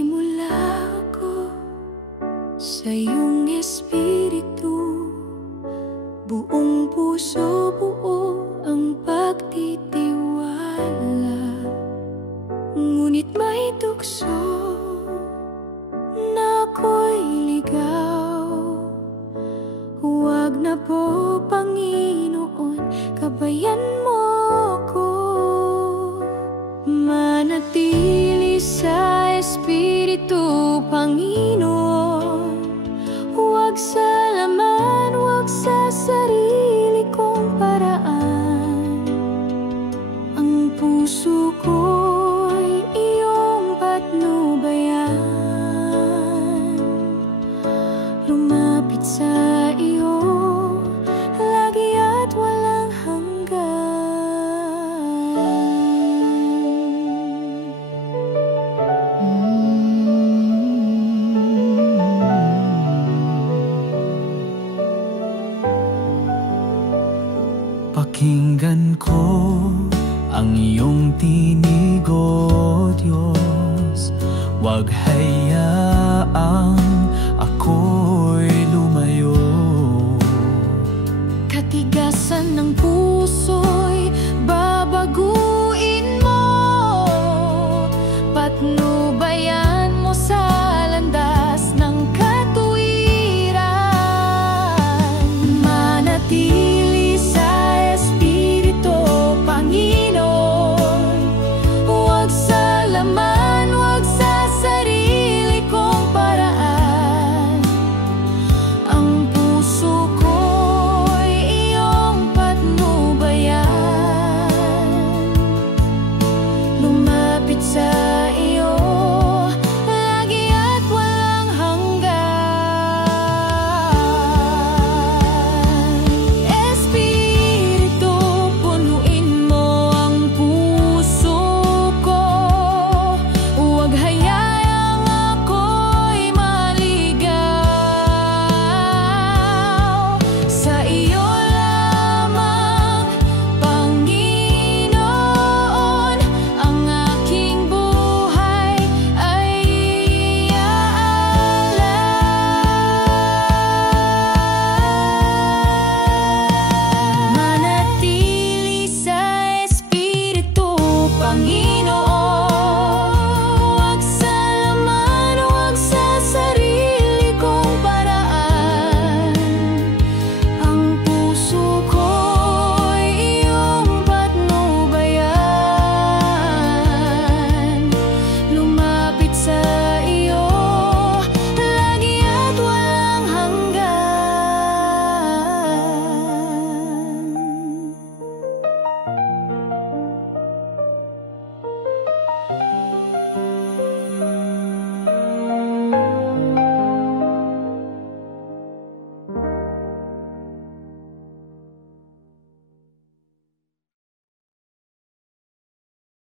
Nagsisimula ako sa iyong espiritu, buong puso, buo ang pagtitiwala. Ngunit may tukso na ako'y ligaw. Huwag na po, Panginoon, gabayan mo ko. Manatili sa espiritu, Panginoon. Huwag sa laman, huwag sa sarili kong paraan. Ang puso ko'y iyong patnubayan. Lumapit sa iyo lagi at walang Pakinggan ko ang iyong tinig, O Diyos. Huwag hayaang ako'y lumayo. katigasan ng puso